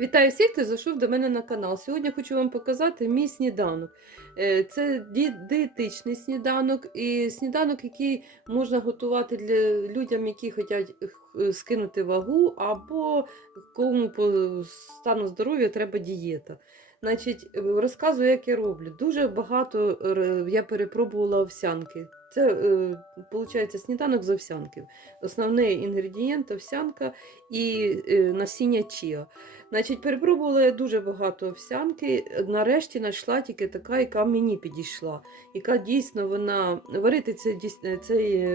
Вітаю всіх, хто зайшов до мене на канал. Сьогодні хочу вам показати мій сніданок. Е, Це ді- дієтичний сніданок і сніданок, який можна готувати для людям, які хочуть е, скинути вагу, або кому по стану здоров'я треба дієта. Значить, е, розказую, як я роблю. Дуже багато я перепробувала овсянки. Це виходить сніданок з овсянки. Основний інгредієнт овсянка і насіння чіа. Значить, перепробувала я дуже багато овсянки. Нарешті знайшла тільки така, яка мені підійшла. Яка дійсно вона варити цей, цей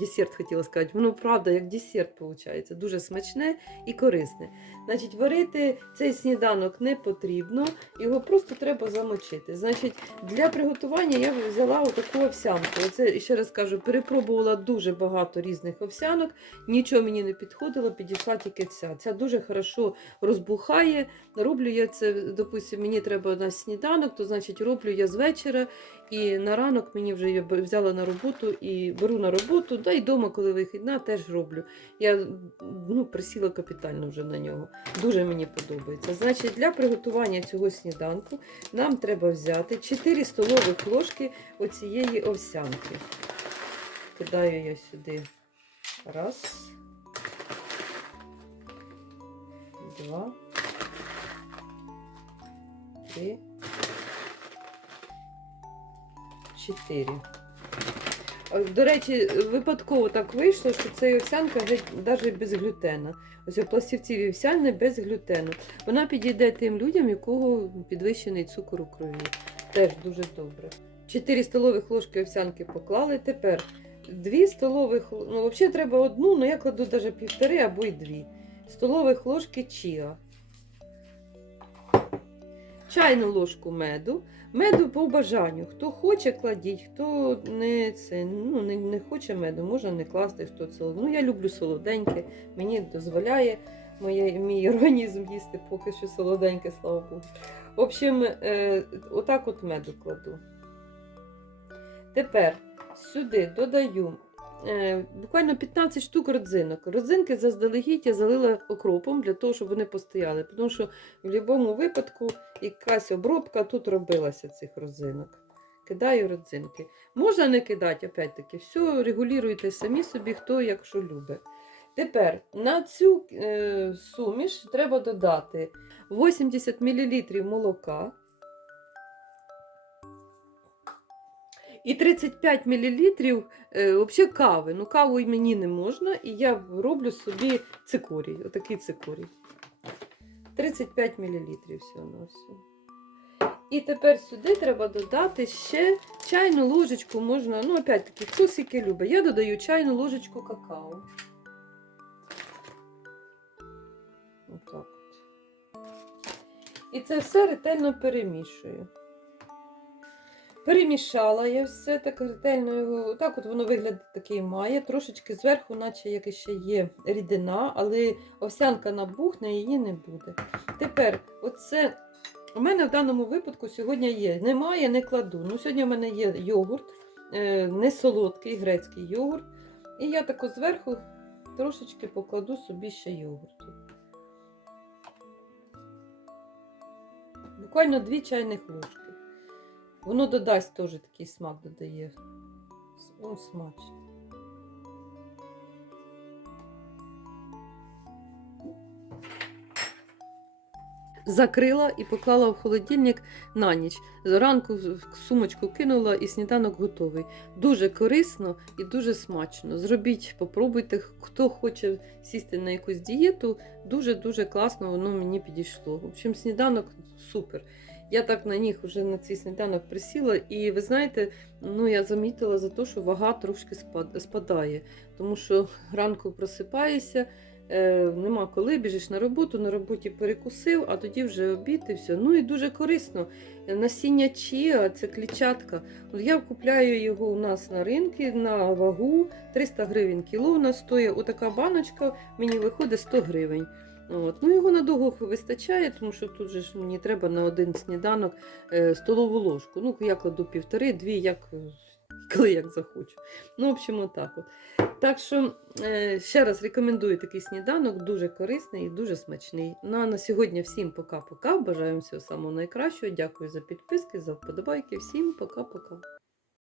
десерт, хотіла сказати. Воно правда, як десерт виходить. Дуже смачне і корисне. Значить, варити цей сніданок не потрібно, його просто треба замочити. Значить, для приготування я взяла отаку овсянку. Оце ще раз кажу, перепробувала дуже багато різних овсянок. Нічого мені не підходило, підійшла тільки ця. Ця дуже хорошо розбухає. Роблю я це, допустимо, мені треба на сніданок, то значить роблю я з вечора. І на ранок мені вже я взяла на роботу і беру на роботу, да й вдома, коли вихідна, теж роблю. Я ну, присіла капітально вже на нього. Дуже мені подобається. Значить, для приготування цього сніданку нам треба взяти 4 столових ложки оцієї овсянки. Кидаю я сюди раз, два, три, чотири. Е, До речі, випадково так вийшло, що ця овсянка навіть без глютена. Ось пластівці вівсяне без глютену. Вона підійде тим людям, у кого підвищений цукор у крові. Теж дуже добре. 4 столових ложки овсянки поклали. Тепер 2 столових, ну взагалі треба одну, але я кладу навіть півтори або й дві. Столових ложки чіа. Чайну ложку меду. Меду по бажанню. Хто хоче, кладіть, хто не, це, ну, не, не хоче меду, може не класти, хто це. Ну, я люблю солоденьке, мені дозволяє моє, мій організм їсти поки що солоденьке, слава Богу. В общем, е, отак от меду кладу. Тепер сюди додаю буквально 15 штук родзинок. Родзинки заздалегідь я залила окропом для того, щоб вони постояли. Тому що в будь-якому випадку якась обробка тут робилася цих родзинок. Кидаю родзинки. Можна не кидати, опять-таки, все регулюйте самі собі, хто як що любить. Тепер на цю е, суміш треба додати 80 мл молока і 35 мл е, взагалі кави. Ну, каву й мені не можна, і я роблю собі цикорій, отакий цикорій. 35 мл всього. І тепер сюди треба додати ще чайну ложечку можна, ну, опять-таки, хто скільки любить. Я додаю чайну ложечку какао. Отак от. І це все ретельно перемішую. Перемішала я все так ретельно його. Так от воно вигляд такий має. Трошечки зверху, наче як ще є рідина, але овсянка набухне, її не буде. Тепер, оце у мене в даному випадку сьогодні є. Немає, не кладу. Ну, сьогодні в мене є йогурт, е, не солодкий грецький йогурт. І я тако зверху трошечки покладу собі ще йогурту. Буквально 2 чайних ложки. Воно додасть теж такий смак додає. Ну, смачно. Закрила і поклала в холодильник на ніч. Зранку сумочку кинула і сніданок готовий. Дуже корисно і дуже смачно. Зробіть, попробуйте, хто хоче сісти на якусь дієту, дуже-дуже класно воно мені підійшло. В общем, сніданок супер. Я так на них вже на цей сніданок присіла, і ви знаєте, ну я замітила за те, що вага трошки спадає, тому що ранку просипаєшся, е, нема коли, біжиш на роботу, на роботі перекусив, а тоді вже обід і все. Ну і дуже корисно. Насіння чіа, це клітчатка. Я купляю його у нас на ринку на вагу 300 гривень кіло. У нас стоїть отака баночка, мені виходить 100 гривень. От. Ну, його надовго вистачає, тому що тут же ж мені треба на один сніданок е, столову ложку. Ну, я кладу півтори, дві, як е, коли як захочу. Ну, в общем, отак от. Так що е, ще раз рекомендую такий сніданок, дуже корисний і дуже смачний. Ну а на сьогодні всім пока-пока. Бажаю всього самого найкращого. Дякую за підписки, за вподобайки. Всім пока-пока.